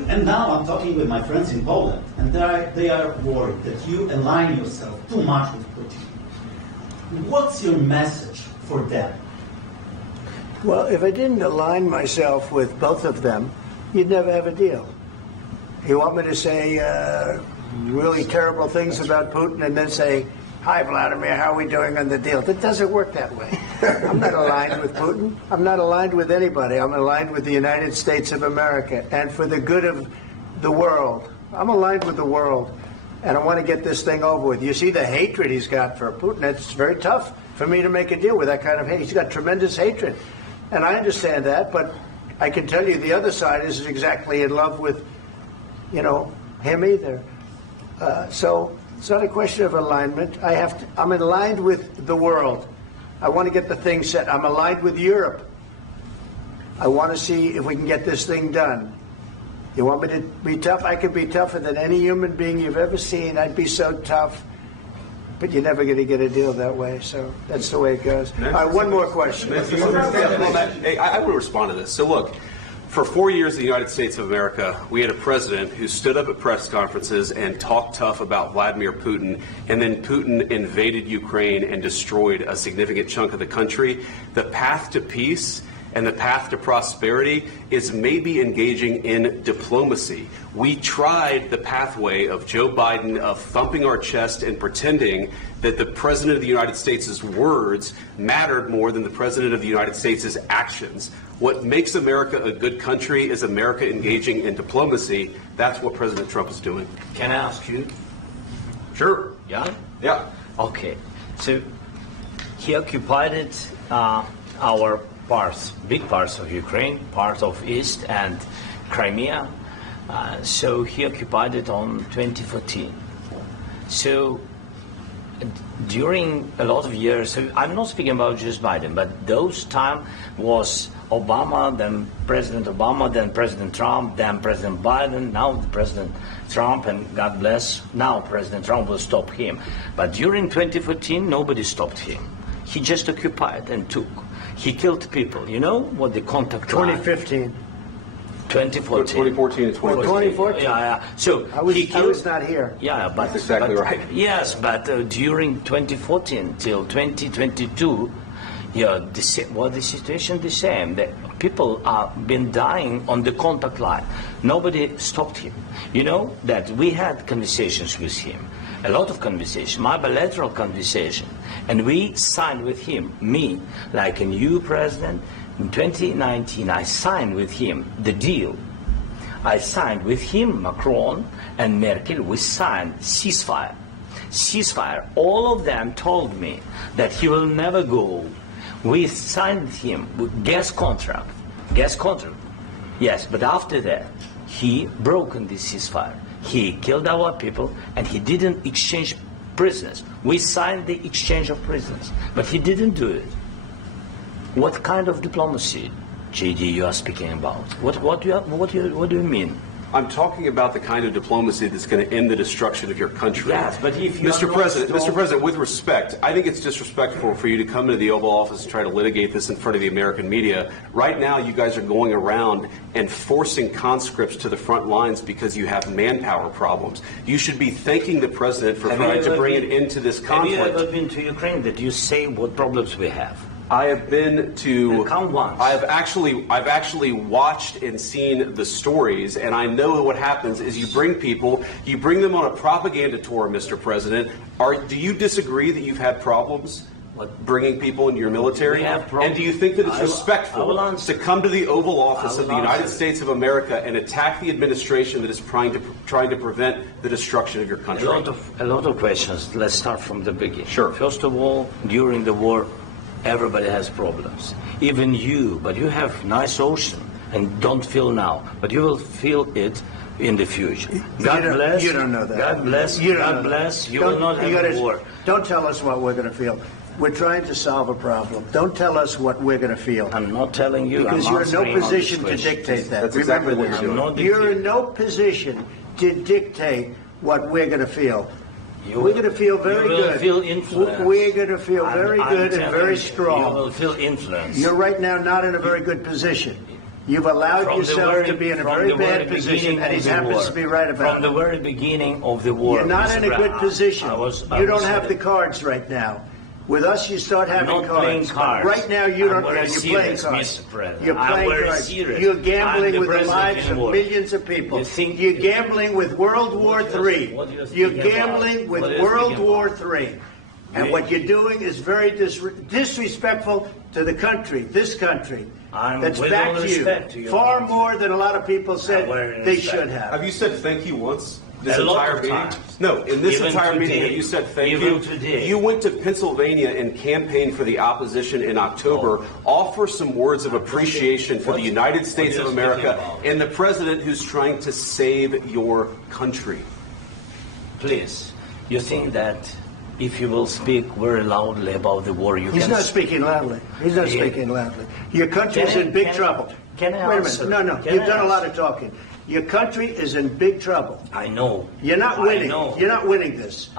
And now I'm talking with my friends in Poland, and they are worried that you align yourself too much with Putin. What's your message for them? Well, if I didn't align myself with both of them, you'd never have a deal. You want me to say really terrible things about Putin and then say, "Hi, Vladimir, how are we doing on the deal?" It doesn't work that way. I'm not aligned with Putin. I'm not aligned with anybody. I'm aligned with the United States of America and for the good of the world. I'm aligned with the world, and I want to get this thing over with. You see the hatred he's got for Putin. It's very tough for me to make a deal with that kind of hate. He's got tremendous hatred, and I understand that, but I can tell you the other side isn't exactly in love with, him either. So it's not a question of alignment. I'm aligned with the world. I want to get the thing set. I'm aligned with Europe. I want to see if we can get this thing done. You want me to be tough? I could be tougher than any human being you've ever seen. I'd be so tough. But you're never going to get a deal that way. So that's the way it goes. All right, one more question. I would respond to this. So look, for 4 years in the United States of America, we had a president who stood up at press conferences and talked tough about Vladimir Putin, and then Putin invaded Ukraine and destroyed a significant chunk of the country. The path to peace and the path to prosperity is maybe engaging in diplomacy. We tried the pathway of Joe Biden of thumping our chest and pretending that the President of the United States' words mattered more than the President of the United States' actions. What makes America a good country is America engaging in diplomacy. That's what President Trump is doing. Can I ask you? Sure. Yeah? Yeah. Okay. So he occupied our parts, big parts of Ukraine, part of East and Crimea. So he occupied it on 2014. So during a lot of years, so I'm not speaking about just Biden, but those time was Obama, then President Obama, then President Trump, then President Biden, now President Trump, and God bless, now President Trump will stop him. But during 2014, nobody stopped him. He just occupied and took. He killed people. You know what the contact 2015. 2014 and 2015. 2014. Yeah. So I was not here. Yeah, but that's exactly right. Yes, but during 2014 till 2022, the situation the same. The people have been dying on the contact line. Nobody stopped him. You know that we had conversations with him, a lot of conversation, my bilateral conversation, and we signed with him, me, like a new president. In 2019, I signed with him the deal. I signed with him, Macron and Merkel, we signed ceasefire. Ceasefire. All of them told me that he will never go. We signed him with gas contract. Yes, but after that, he broken this ceasefire. He killed our people and he didn't exchange prisoners. We signed the exchange of prisoners, but he didn't do it. What kind of diplomacy, JD, you are speaking about? What do you mean? I'm talking about the kind of diplomacy that's going to end the destruction of your country. Yes, but if you Mr. President, with respect, I think it's disrespectful for you to come into the Oval Office and try to litigate this in front of the American media. Right now, you guys are going around and forcing conscripts to the front lines because you have manpower problems. You should be thanking the President for trying to bring an end to this conflict. Have you ever been to Ukraine that you say what problems we have? I have been to. Count once. I've actually watched and seen the stories, and I know what happens is you bring them on a propaganda tour, Mr. President. Do you disagree that you've had problems bringing people into your military? We have problems. And do you think that it's respectful to come to the Oval Office of the United States of America and attack the administration that is trying to prevent the destruction of your country? A lot of questions. Let's start from the beginning. Sure. First of all, during the war, everybody has problems, even you, but you have nice ocean and don't feel now, but you will feel it in the future. God bless. You don't know that. God bless. God bless. You will not have a war. Don't tell us what we're going to feel. We're trying to solve a problem. Don't tell us what we're going to feel. I'm not telling you. Because you're in no position to dictate that. That's exactly what you're doing. You're in no position to dictate what we're going to feel. We're going to feel very good. You will feel influence. We're going to feel very good and very strong. You will feel influence. You're right now not in a very good position. You've allowed From the yourself very- to be in a from very the very bad position, beginning and he of the happens war. to be right about From the it. very beginning of the war. You're not Mr. in a good Brown, position. I You don't have the cards right now. With us, you start having not cards. playing cards. Right now, you I'm don't. very You're playing serious, cards. Mr. President. You're I'm playing very cards. serious. You're I'm gambling the with the president lives of anymore. millions of people. You think- You're gambling with World War What do you- III. what do you You're speak about? gambling with What do you World speak War about? III. And Yeah. what you're doing is very disrespectful to the country, this country. I'm That's with back all to respect to you. your Far country. more than a lot of people said very they respect. should have. Have you said thank you once? This A lot entire of meeting? times. No, in this Even entire meeting, today. have you said thank Even you? today. You went to Pennsylvania and campaigned for the opposition in October. Offer some words of appreciation for the United States what of are you speaking America about? and the president who's trying to save your country. Please, you think that if you will speak very loudly about the war, you He's can... not speaking loudly. He's not Yeah. speaking loudly. Your country's Can I- in big can I- trouble. can I Wait a answer? minute. No, Can you've I done a lot answer? of talking. Your country is in big trouble. I know. You're not I winning. know. You're not winning this.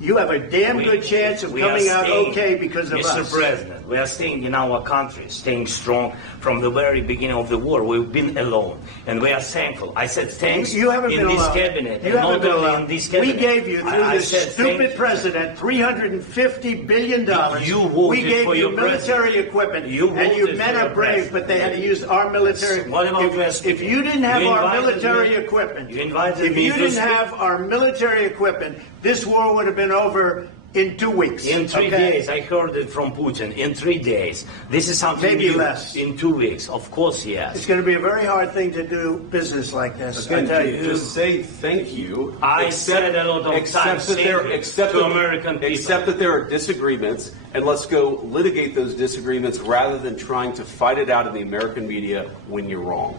You have a damn good chance of we are coming out staying- okay because of Mr. us. President, we are staying in our country, staying strong from the very beginning of the war. We've been alone, and we are thankful. I said thanks You haven't in been this alone. cabinet, You and haven't not been only alone. in this We cabinet. gave you, through I this said stupid thank you. president, $350 billion. You voted we gave for you your military president. equipment, You and you voted men for are your brave, president. but they had to use our military. What about West If Indies? you didn't have You our invited military me- equipment, you invited if me you to didn't speak. have our military equipment, this war would have been over in 2 weeks. In 3 okay? days, I heard it from Putin. In 3 days, this is something Maybe new. less. In 2 weeks, of course, yes. It's going to be a very hard thing to do business like this. I tell you. Just say thank you. I said a lot of except times that there, thank you except to that- American people. Except that there are disagreements, and let's go litigate those disagreements rather than trying to fight it out in the American media when you're wrong.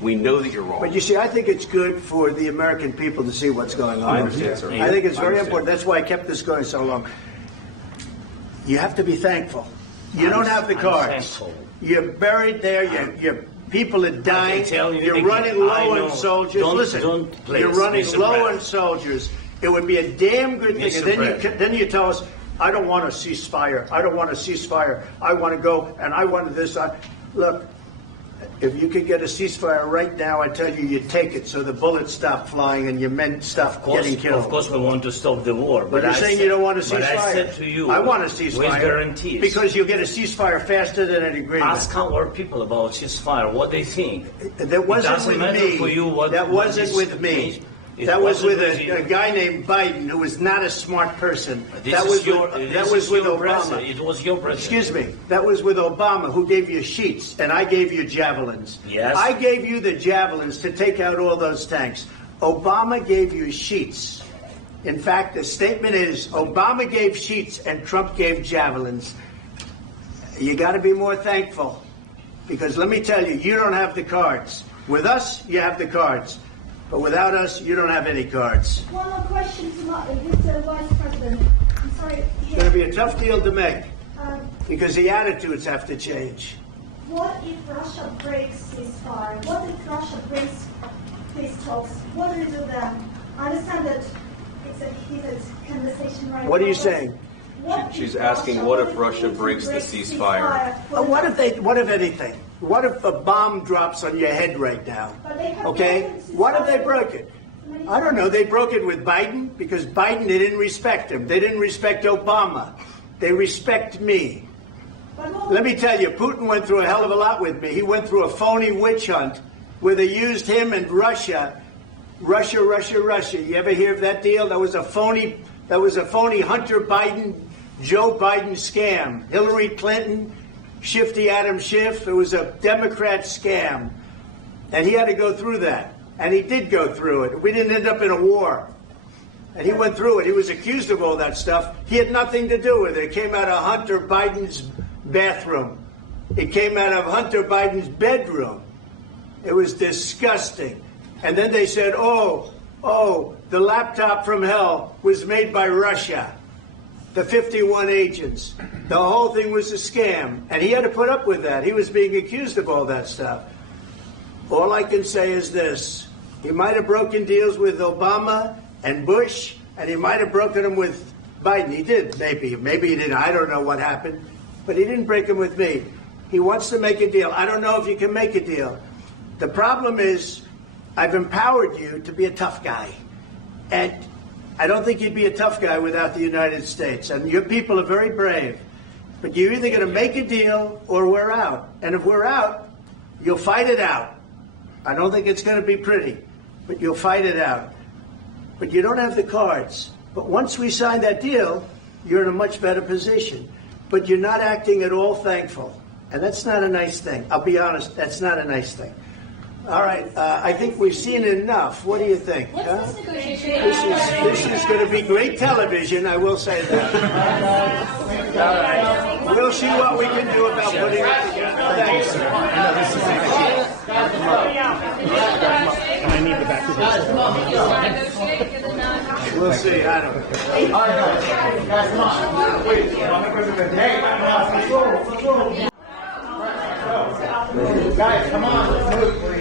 We know that you're wrong. But you see, I think it's good for the American people to see what's going on. I understand, sir. I think it's I very understand. important. That's why I kept this going so long. You have to be thankful. You don't have the I'm cards. thankful. You're buried there. Your people are dying. tell you You're again, running I low know. on soldiers. Don't- Listen, don't please, you're running Mr. low President. on soldiers. It would be a damn good thing. Mr. And then President. then you tell us, I don't want a ceasefire. I don't want a ceasefire. I want to go and I want this. Look, if you could get a ceasefire right now, I tell you, you take it so the bullets stop flying and your men stop getting killed. Of course, we want to stop the war. But you're I saying said- you don't want a ceasefire. But I said to you, I want a ceasefire. with guarantees. Because you'll get a ceasefire faster than an agreement. Ask our people about ceasefire, what they think. That wasn't doesn't with matter me. for you what- that what wasn't is- with me. It That was with wasn't with you. a guy named Biden, who was not a smart person. This That is was your, with, this that was is with your Obama. president. It was your president. Excuse me. That was with Obama, who gave you sheets, and I gave you javelins. Yes. I gave you the javelins to take out all those tanks. Obama gave you sheets. In fact, the statement is Obama gave sheets and Trump gave javelins. You got to be more thankful, because let me tell you, you don't have the cards. With us, you have the cards. But without us, you don't have any cards. One more question to Mr. Vice President. I'm sorry. It's going to be a tough deal to make, Um, because the attitudes have to change. what if Russia breaks ceasefire? What if Russia breaks peace talks? What do you do then? I understand that it's a heated conversation right now. What are you but saying? what She's if asking, what if Putin Russia breaks the ceasefire? What if anything? What if a bomb drops on your head right now? But they have Okay? broken ceasefire What if they broke it? many I don't know. They broke it with Biden, because Biden, they didn't respect him. They didn't respect Obama. They respect me. But what- Let me tell you, Putin went through a hell of a lot with me. He went through a phony witch hunt where they used him and Russia. Russia. You ever hear of that deal? That was a phony Hunter Biden, Joe Biden scam. Hillary Clinton, Shifty Adam Schiff. It was a Democrat scam. And he had to go through that. And he did go through it. We didn't end up in a war. And he went through it. He was accused of all that stuff. He had nothing to do with it. It came out of Hunter Biden's bathroom. It came out of Hunter Biden's bedroom. It was disgusting. And then they said, oh, the laptop from hell was made by Russia. The 51 agents. The whole thing was a scam. And he had to put up with that. He was being accused of all that stuff. All I can say is this. He might have broken deals with Obama and Bush, and he might have broken them with Biden. He did, maybe. Maybe he didn't. I don't know what happened. But he didn't break them with me. He wants to make a deal. I don't know if you can make a deal. The problem is I've empowered you to be a tough guy. And I don't think you'd be a tough guy without the United States. And your people are very brave. But you're either going to make a deal or we're out. And if we're out, you'll fight it out. I don't think it's going to be pretty, but you'll fight it out. But you don't have the cards. But once we sign that deal, you're in a much better position. But you're not acting at all thankful. And that's not a nice thing. I'll be honest, that's not a nice thing. All right, I think we've seen enough. What do you think? Huh? This is going to be great television, I will say that. All right. We'll see what we can do about putting it together. Thanks, sir. And I need the back of We'll see. I don't know. All right, guys, come on. Wait, hey, guys, come on. Let's move, please.